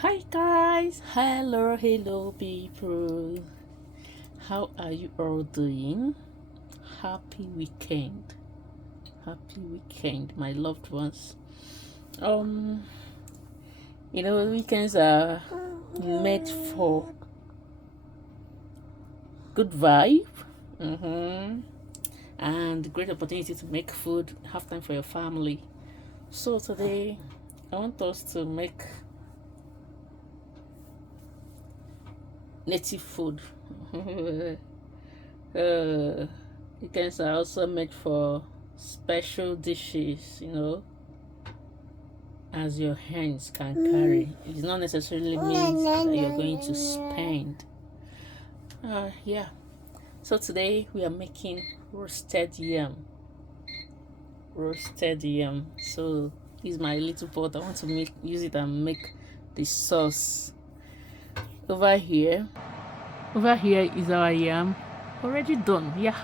Hi guys, hello people. How are you all doing? Happy weekend. Happy weekend, my loved ones. Um, weekends are made for good vibe. And great opportunity to make food, have time for your family. So today I want us to make native food. Weekends are also made for special dishes, as your hands can carry. It does not necessarily mean that you're going to spend. Yeah. So today we are making roasted yam. Roasted yam. So this is my little pot. I want to use it and make the sauce. Over here is our yam already done. Yeah,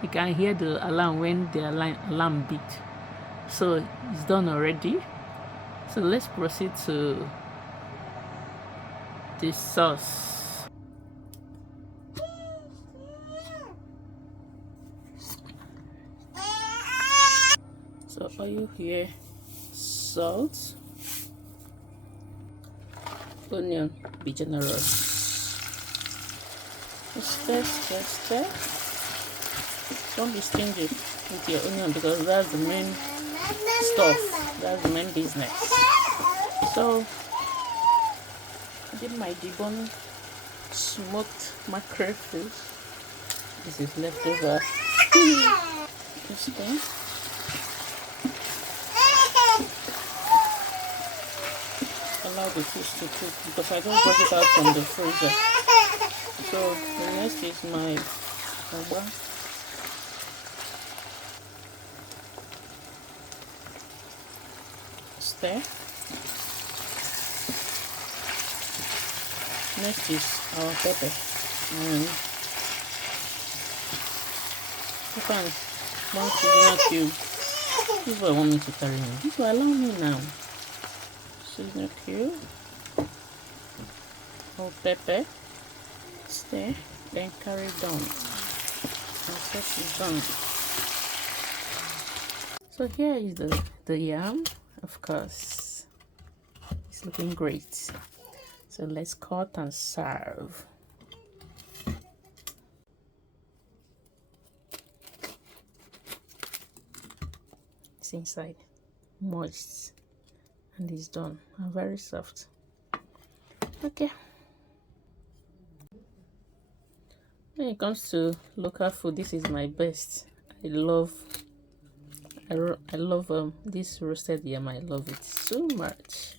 you can hear the alarm when the alarm beat. So it's done already. So let's proceed to the sauce. So oil here, salt, onion, be generous. Stir. Don't be stingy with your onion because that's the main stuff. That's the main business. So I did my debone smoked mackerel fish. This is leftover. This thing. Allow the fish to cook because I don't brought it out from the freezer. So the next is my ugba. Stir. Next is our pepper. Sometimes one seasoner cube. This is what I want me to carry in. This will allow me now. Seasoner cube. Or pepper. Stir. Then carry down. And set it down. So here is the yam. Of course, it's looking great. So let's cut and serve. It's inside, moist, and it's done. And very soft. Okay. When it comes to local food, this is my best. I love this roasted yam. I love it so much.